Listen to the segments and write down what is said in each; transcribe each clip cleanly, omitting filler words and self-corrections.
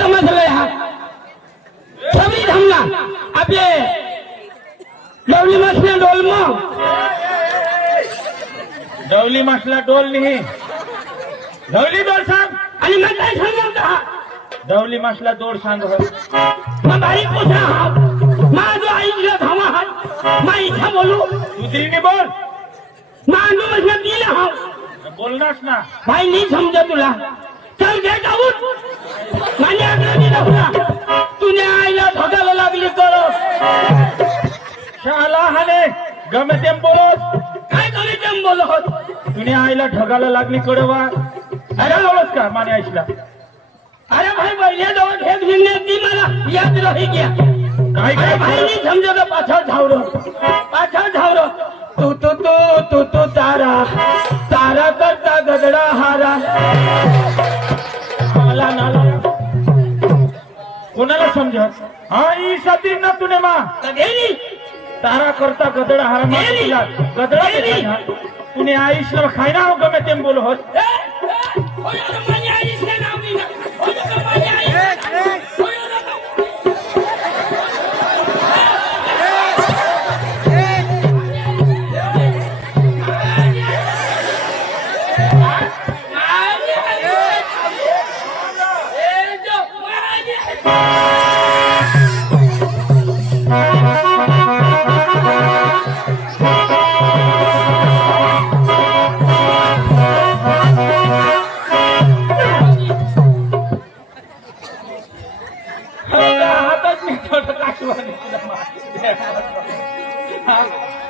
तमाशा हा सगळी थांबला आपले डवली मासला डोल मग डवली मासला डोल नाही डवली डोल सांग आणि मग काय सांगतो हा डवली मासला डोल सांग मग बारीक पोसा हा माझं आईला धावा हा मा इच्छा बोलू दुसरीने बोल मांडू म्हणजे दिला हा बोलणारच ना भाई नाही समजा तुला चल घे जाऊन माझ्या आग्रही दाखवला तुझ्या आईला ठोकायला लागली तर शाला हाने गमे तेम बोलत काय करे तेम बोलत तुने आईला ढगाला लागली कडवा अरे बोलत का माने आईला अरे भाई पहिले जवळ घेत घेणे ती मला याद राही गया काय अरे काय भाई नाही समजा पाछळ धावरो तू तारा तारा करता गदडा हारा मला नाला कोणाला समजत हा ई साथी ना तुने मा कधेरी तारा करता गदडा हारा मारला गदडा देखाना तुने आईला खायना हो गमे तेम बोल होत माझ्या आईचे नाव दिलं माझ्या आई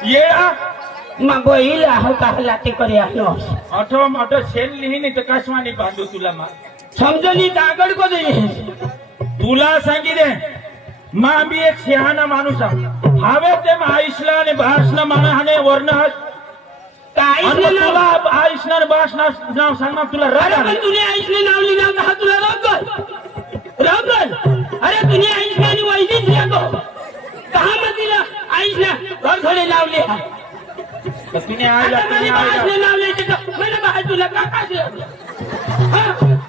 येळा मग हिला होता हलाते करे आलो अठो मोठो शेल लिही नाही तर काशवानी बांधू तुला मा समजली तागड को दे तुला सांगितले मा बी एक शहाणा माणूस हवे ते आईसला आणि भाषण मानाने वर्ण काय नाव आईसना भाषण नाव सांगणार तुला अरे राग पण तुने आईसने नाव लिहिलं का तुला रगल अरे तुने आईसने आणि वैदिक लिहा कहा मतीला आईसने घर थोडे नाव लिहा तुने आईला तुने आईसने नाव लिहायचे मैंने कहा तुला का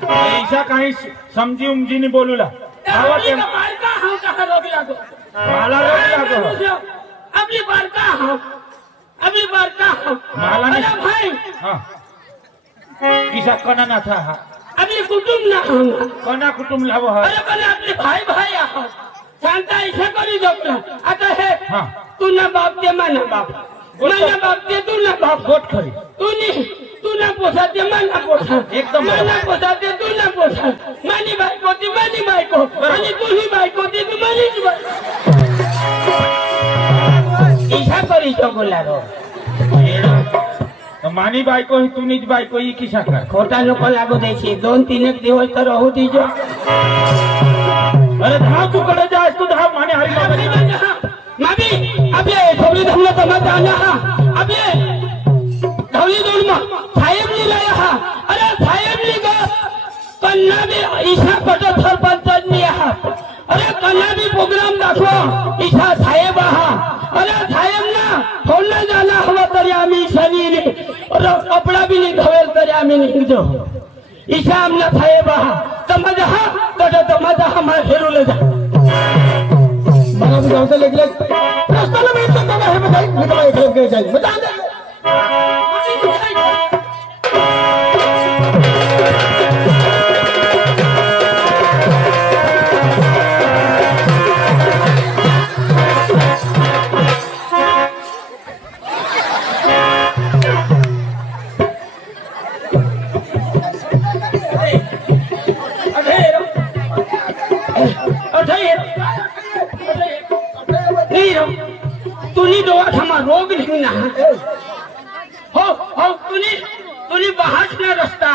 ऐसा काही समजी उमजीने बोलूला मला रोग लागो आपली बारका मला अरे भाई किसा कोणा ना था आपली कुटुंब ना कोणा कुटुंब लावो हा अरे पण आपले भाई आहात सांगता ऐसा करी जपला आता हे तू ना बाप दे माना बाप माना बाप दे तू ना बाप गोट खरी तू ना पोसा दे माना पोसा एकदम माना पोसा दे तू ना पोसा मानी बायको ती मानी बायको आणि तुझी बायको ती तू मानीच बायको ऐसा करी जगला रो मानी बायको ही तुनीच बायको ही किसा कर खोटा नको लागू द्यायची 2-3 दिवस तर राहू दीजो अरे धाव तू कडे जास तू धाव माने हरी मामी आपले थोडी धमला तमाशा आला हा आपले धवली दोन साहेब लिहिला हा अरे साहेब लिगा कन्ना बी ईशा पटल सरपंचांनी हा अरे कन्ना बी प्रोग्राम दाखवा ईशा साहेब हा अरे साहेब ना फोन झाला हवा तरी आम्ही शरीर कपडा बी नाही धवेल तरी आम्ही निघतो ईशा आमना साहेब हा तमाशा हा तर तमाशा हा मला फिरवलं जा मला भी गावचा लेखले रस्त्याला मिळतो का हे बघाय मी तुला एक लेख जाईल मग जा तुनी डोळा थांबा रोग नाही ना हो तुनी बहाच ना रस्ता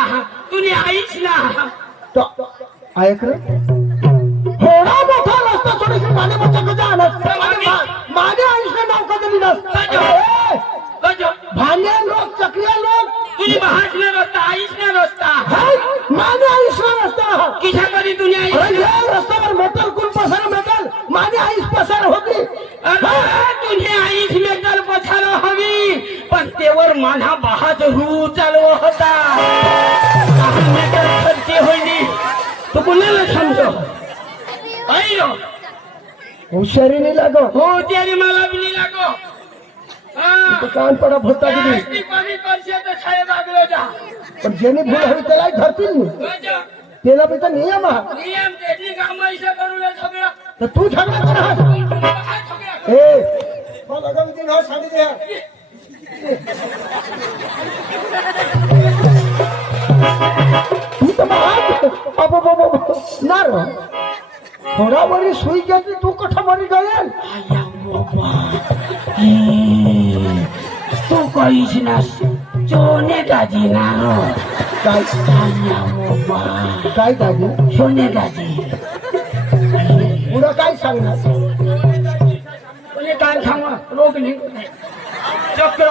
तुनी आईच ना ऐक रे थोडा मोठा रस्ता सोडून पाणी बचा कसा आलास माझ्या आयुष्य नाव कधी लिहिलंस भांड्या लोक चक्रिया लोक तुनी बहाच ना रस्ता आईच ना रस्ता माझ्या आयुष्य रस्ता किशा कधी तुनी आई रस्त्यावर मेटल कुल पसार मेटल माझ्या आईस पसार होती तुझे आईस मेटल पसार हवी पण तेवर माझा बहाच रू चालू होता मेटल खर्ची होईनी तू कुणाला समजो आयो हुशारी नाही लागो हो त्याने मला बी नाही लागो हा तो कान पडा भरता किती जास्ती कमी करशे तर साहेब आगलो जा पण ज्याने भूल हवी त्याला धरतील नाही गजो. त्याला बी तर नियम हा नियम तेथली काम ऐसा करू नये सगळं तर तू झगडा कर हा. काय सगळं ए मला गमती नाव सांगितले तू तर महाग नार थोडा वरी सुई घेतली तू कठा वरी गयल आया बाबा तू कहीस ना सोने गाजी ना रो काय आया बाबा काय दादी सोने गाजी पुढं काय सांगणार कोणी काय सांगा रोग नाही चक्र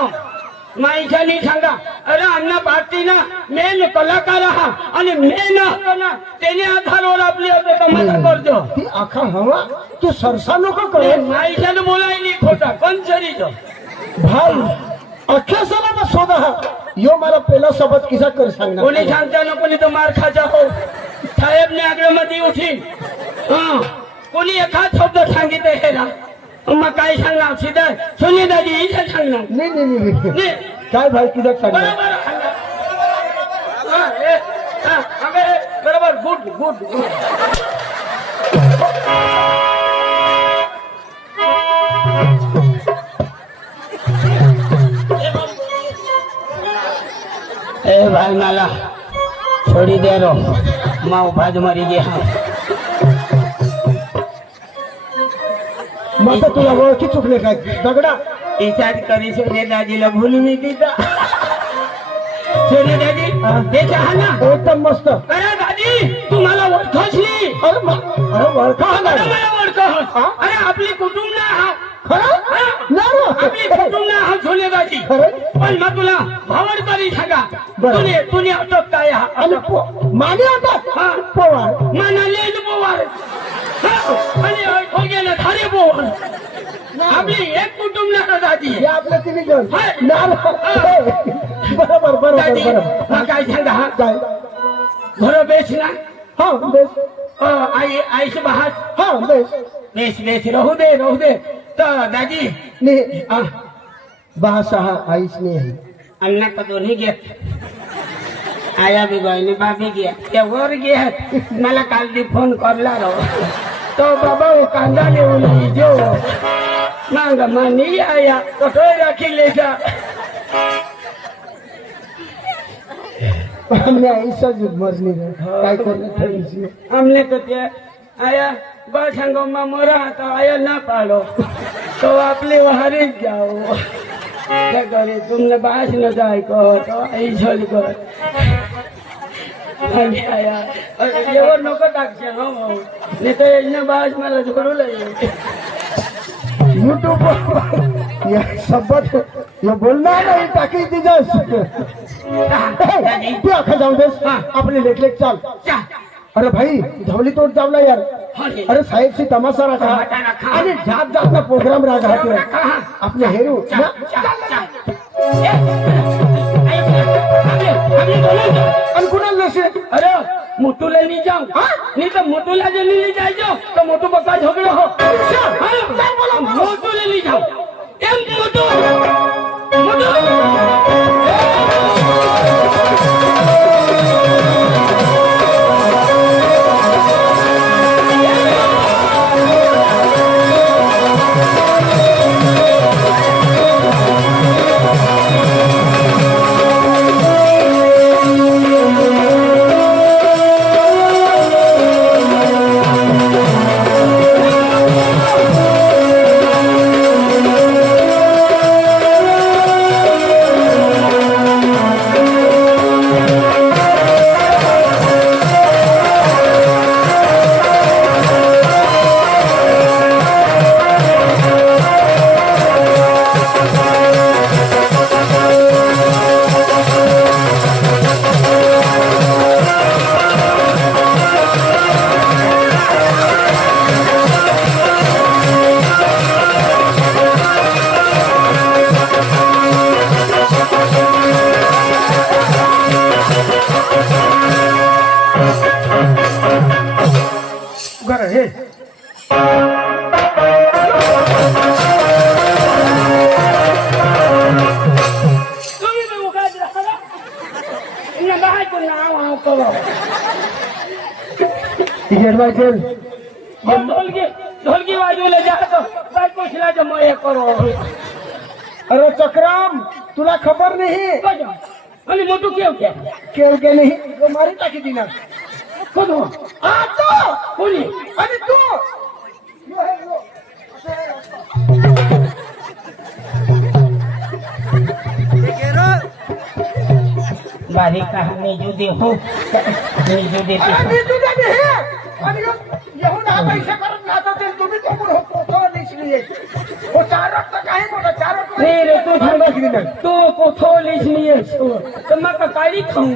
माणसाने सांगा अरे अण्णा पार्टीना मेन कलाकार हा आणि मेन ना त्याने आधारवर आपली आता कमाई करतो ती आखा हवा तू सरसा नको ते कर माणसानं बोलायली खोटा कंचरीच भाई अख्ख्या सला सोदा हा यो मला पहिला सोबत किसा कर कोणी सांगणार सांगता ना कोणी तो मार खाचा हो साहेबने आग्रमध्ये उठी हा कोणी एखाद शब्द सांगितलं हे ना मग काय सांगणार सीधा सुनीताजी इथे सांगणार नाही नाही नाही नाही. काय भाई किती सांगणार बरोबर हा, हे, हा, अबे, बरोबर गुड गुड गुड ए भाई मला छोड़ी दे रो माँ भाज मरी गया मग तुला ओळखी चुकले काय दगडा विचार करी सोने दाजीला भूल मी दिला सोने दाजी हे चहा ना एकदम मस्त अरे दादी तुम्हाला ओळखच नाही अरे ओळखा हा अरे नाही. मला ओळख अरे आपली कुटुंब ना हा खरं नाही आपली कुटुंब ना हा सोने दाजी खरं पण मग तुला भावड करी सांगा बरं. तुने तुने अटक काय हा आणि मागे होता हा. पवार मनाले पोवार आणि हो गेलं थारे पोवार आपली एक कुटुंब ना दादी हे आपल्या तिने घेऊन हाय. बरोबर बरोबर दादी बरोबर मग काय सांगा हा काय घर बेस ना हा बेस आई आईश बहास हा बेस बेस बेस रहू दे तर दादी नाही आ, बासहा आईस नाही आहे अण्णा का दोन्ही घेत आया बी गयनी बाबी घ्या त्या वर घेत मला काल दी फोन करला रो तो बाबा वो कांदा लेऊन जो मांग मानी आया कटोय राखी लेजा हमने ऐसा मरनी है काय करना थोड़ी हमने तो त्या आया बस हंगोमा मोरा तो आया ना पालो तो आपले वहारे जाओ क्या करे तुमने बास न जाए को तो ऐसा कर आणि आया एवढं नको टाकशे हो नाही तर याने बास मला जोडू लागेल यूट्यूब ये सबत ये बोलना नहीं ताकि दिजस तू आखा जाऊ देस आपले लेखलेख चाल अरे भाई धवली तोड जावला यार अरे साहेब सी तमाशा रखा अरे जात जात ना प्रोग्राम रखा आपने हेरू ना आणि कुणाला नसे अरे मोटूला नहीं जाऊं नहीं तो मोटूला जो नहीं जाए जो तो मोटू बका झगड़ा हो मोटूला नहीं जाऊं मोटू खरं हे तुम्ही बी उगाच राहा. इन्ना बायको नाव आव करो. येडवायचे ढोलकी वाजवले जातो बायको शिलाचं मय करो. अरे चक्राम तुला खबर नाही आणि मोठू केव क्या केव के नाही तो मारी टाकी दिना कोण हो? आता कोणी आणि तू बारीक कहाणी जो दे हो मी जो देते आणि तू दे हे आणि येऊन हा पैसे करत नाता ते तुम्ही कोण हो तो निसली हो चार रक्त काही मोठा चार रक्त रे रे तू थांब टाकी दिना तू कोथोलीस नाहीयेस तर मग काळी खाऊ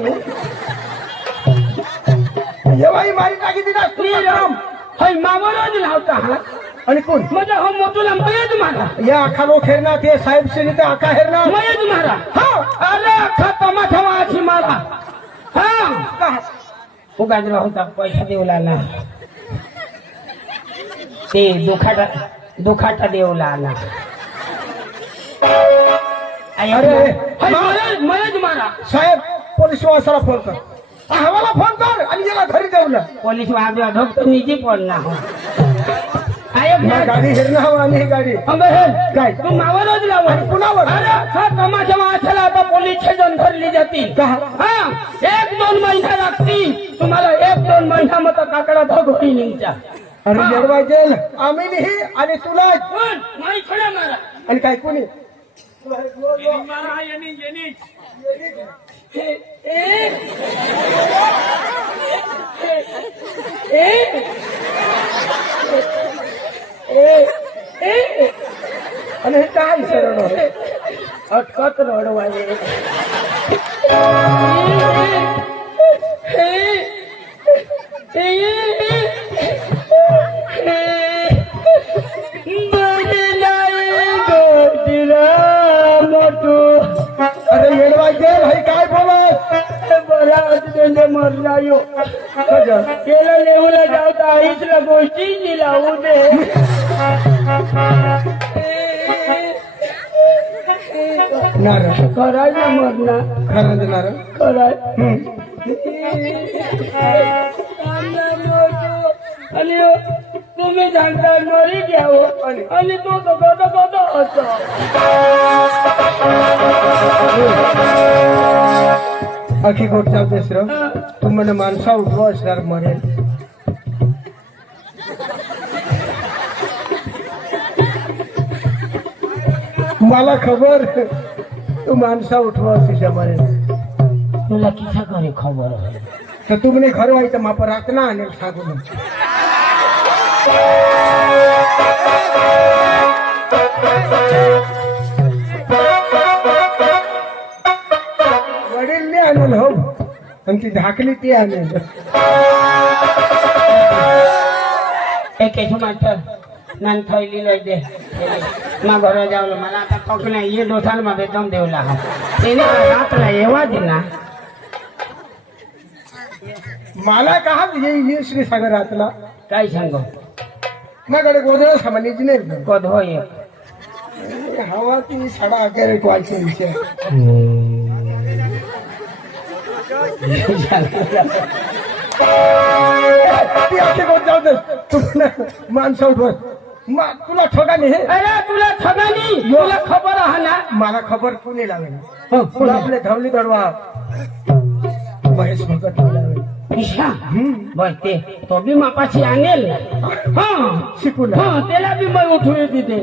येवाई मारी टाकी दिना तू श्रीराम हाय मावरच लावता हा आणि कोण माझा हो मोठूला मयच मारा या अखालो खेरना ते साहेब श्री ते आका हेरना मयच मारा हा अरे अख्खा तमाठा वाची मारा हा उगाच होता पैसा देऊ लागला ते दुखाटा देऊ लागला अरे, मयच मारा साहेब पोलीस वासाला फोन कर हवाला फोन कर आणि याला घरी जाऊ ना पोलीस वाजवा ढोकतो निजी बोलना हो आयो ना गाडी हेरणं हवं आणि ही गाडी काय? तू मावरच लाव आणि कुणावर? अरे अख्खा तमाशा वाचायला आता पोलीस स्टेशन धरली जातील का? हा 1-2 महिना लागतील तुम्हाला 1-2 महिना मत काकडा धगोरी निघच्या अरे जडवायचे आम्ही नाही आणि तुला कोण माई खडा मारा आणि काय कोणी मारा यांनी आणि हे काय सरळ अटकत रडवाले अरे येडवायचे भाई काय बोलत बरा मरला यो केलं लेवला जावता आईसला गोष्टी लावू दे नारळ करायला मरला खरं नारळ कराय आणि तुम्ही सांगता मरी घ्यावं आणि तो गद असतो अखी गोट जाऊ देसर तू मला माणसा उठवा असणार मरेल मला खबर तू माणसा उठवा असे मरेल तुला किसा करे खबर आहे तर तू म्हणे घर व्हायचं माप राहत ना आणि सांगू वडील आणून हो आणि ती ढाकली ती आणेल एक मास्टर नान थैली लई दे मा घर जावलं मला आता कक नाही ये दोठाल मा बेदम देऊ लागा तेने रातला येवा दिना मला का ये श्रीसागर रातला काय सांगो माझ्याकडे गोधळ सामान्याची नाही कद होय हवा ती साडा अकरा क्वालची विषय ती असे गोष्ट जाऊ दे तू माणसं उठवत तुला ठोका नाही अरे तुला ठगानी तुला खबर आहे ना मला खबर कोणी लावेल तुला आपले धवली दडवा महेश भगत लावेल ईशा बोलते तो बी मापाशी आणेल हा शिकून हा त्याला बी मग उठवून देते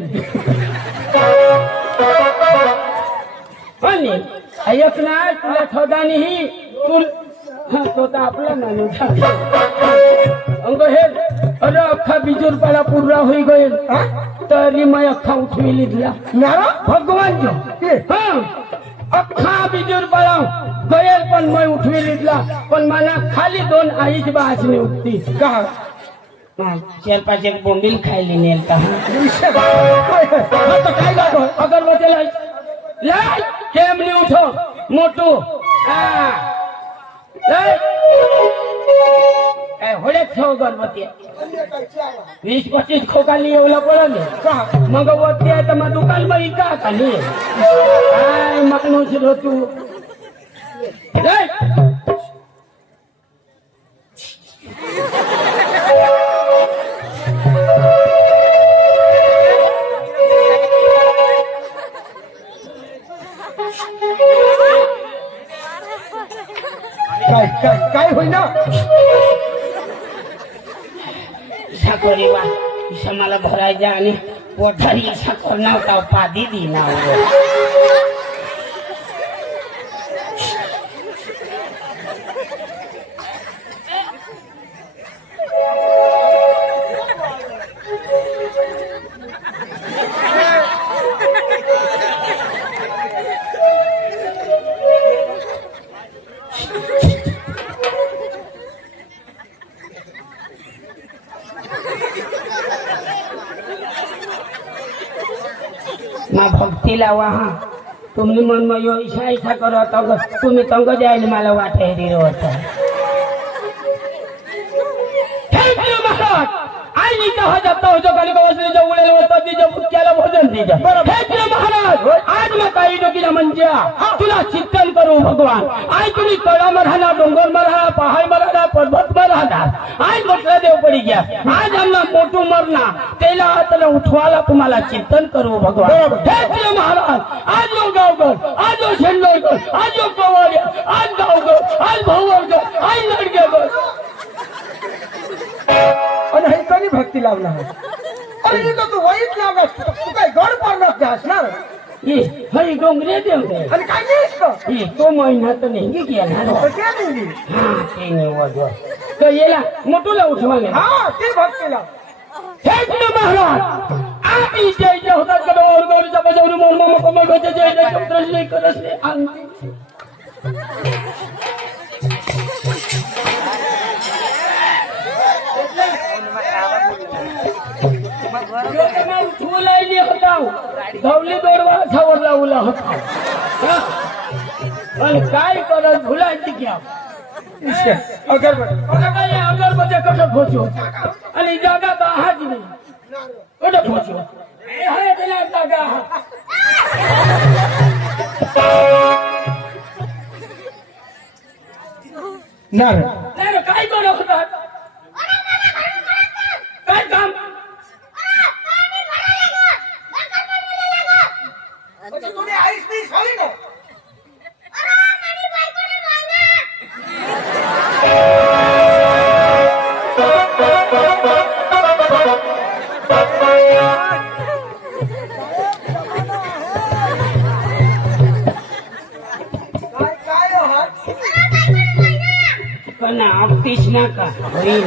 आणि ऐक ना तुला ठगानी ही तू तो तर आपला माणूस अंग हे अरे अख्खा बिजूर पाला पूरा होई गईल तरी मैं अख्खा उठवी लिधला नारा भगवान जो हा अख्खा बिजूर पाला गयल पण मैं उठवी लिधला पण मला खाली 2 आईच बासनी उठती का 4-5 एक बोंबील खायली नेल का आता काय लागो अगरबत्ती लाई केमली उठो मोटू काय होड्यात ठेव गणपती अन्य काही चहाला. 20-25 खोकाली एवढं पडलं का? मग वरती आहे तर मग दुकान मध्ये का खाली काय माणूस रो तू ए! काय काय काय होईना साखरी वा इसा मला भरायचा आणि पोटारी साखर नव्हता पादी दी ना ना भक्तीला वाहा तुम्ही मन यो इशा इशा करो तंग तुम्ही तंग द्यायला मला वाटे रे होत महाराज आई नीता हो जाता हो जो काली बसली जो उडेल होता तिच्या भुक्याला भोजन दीजा हे महाराज आज मग काही डोकीला म्हणजे तुला चिंतन करू भगवान आई तुम्ही कडा मराला डोंगर मराला पहाड मराला पर्वत मराला आज म्हटलं देव पडी गया आज आम्हाला मोठू मरणा त्याला हाताला उठवायला तुम्हाला चिंतन करू भगवान हे महाराज आज यो गावकर आज यो शेंडोरकर आज यो कवाड्या आज गावकर आज भाऊवरकर आज लडगेकर आणि हे कधी भक्ती लावला आहे अरे इथं तू वाईट लावला तू काय गड पाडणार जास ना ये हरी डोंगरे देव आणि काय नाहीस का ये तो महिना तर नाही गेला तर ते नाही हा ते निवड तर येला मोठूला उठवाले हा ते भक्तीला हेच ना महाराज आप इथे इथे होतात का और गौरीचा बजावणी मोर मोर कमल गजे जय जय चंद्रश्री करसले अंग उठवलायली होता धवली दोडवा सावरला उला होता पण काय करत भुलायची क्या अगरबत्ती अगरबत्ती कसं खोचू आणि जागा तर आहात नाही कसं खोचू जागा नारळ नाही काय करत होतात काय काम तुम्ही आईस बीस होई ना काय हो हा पण आपतीच ना का होईल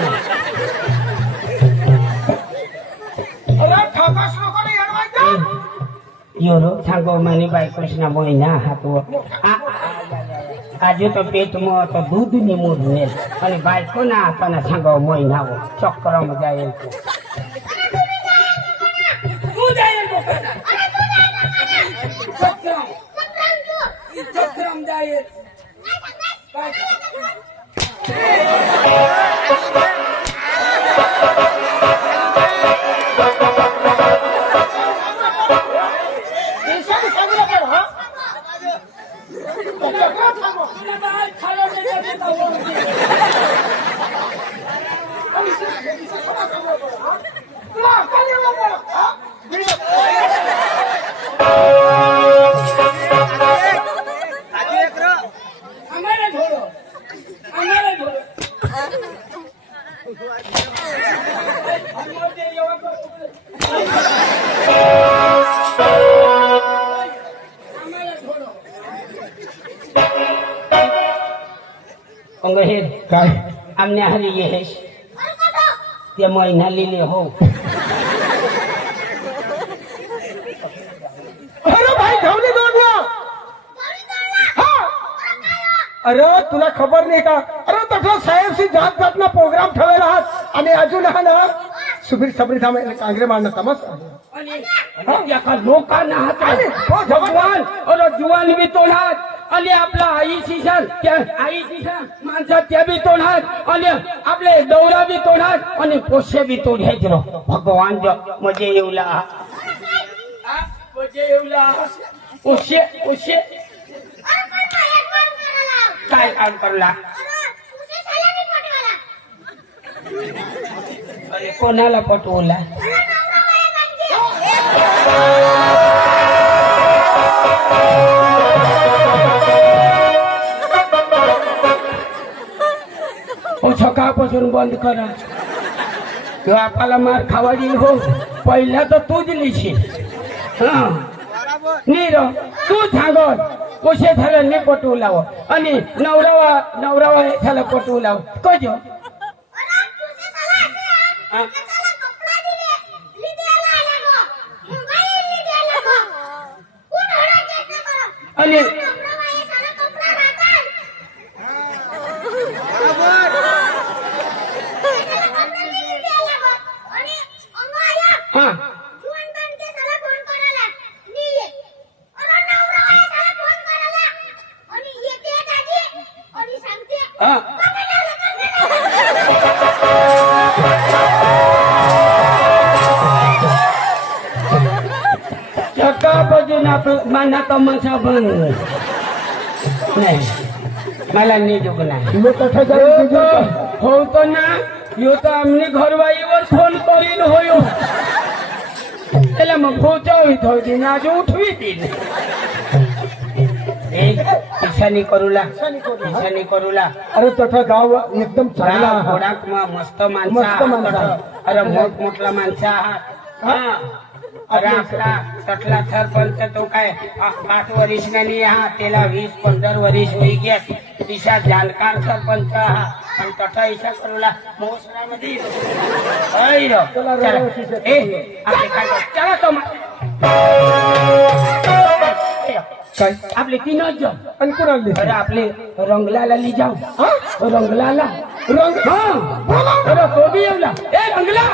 अरे ठाकास लोकांनी येडवायचं योरो थांगो मानी बायकोशना मोयना हातो आजू तो पेट मो तो दूध नि मुडने आणि बायको ना आता थांगो मोयना वो चक्कर में जाए तो तू जाए तो चक्कर में जाए देशाने सांगितलं पण हा तुला अक्कल नाही बाबा, हा? हमारे छोड़ो हमारे छोड़ो काय आमने हरी ये है ते महिना लिहिले हो अरे भाई धावले दोडला हा अरे तुला खबर नाही का अरे तसा साहेबशी जात जातना प्रोग्राम ठेवलेला आहात आणि अजून हा ना सुबीर सबरी थांब कांगरे मारणं समज लोकांना हात भगवान और जुवान भी तोड़ात आणि आपला आई शिशान त्या आई शिशान माणसात त्या बी तोडात आणि आपले दौरा बी तोडात आणि पोषे बी तोडायचे रो भगवान जो मजे येऊला मजे येऊला उशे उशे काय काम करला अरे कोणाला पटवला सकाळपासून बंद करा किंवा आपल्याला मार खावाडी हो पहिला तर तू दिलीशी हा नीर तू सांगत कसे झालं नाही पटवू लाव आणि नवरावा हे झालं पटवू लाव कज आणि हा सकाळपासून आपलं माना तमाशा बंद नाही मला निजूक नाही हो तो ना यो तर आमने घरवाईवर फोन करीन होयो त्याला मग पोचवित होती ना आज उठवित ईशानी करूला अरे तथा गाव एकदम चांगला आहात. थोडाक मस्त माणसं मस्त माणसं आहात. अरे मोठमोठला माणसं आहात हा अरे आपला तटला सरपंच तो काय 5 वर्ष नाही हा त्याला 20-15 वर्ष होई गया दिशा जानकार सरपंच हा आणि तठा ईशा करूला मोसरामध्ये चला तो काय आपले 3 जण आणि कोणाला अरे आपले रंगलाला ली जाऊ रंगलाला रंग हा अरे तो बी येऊला ए रंगला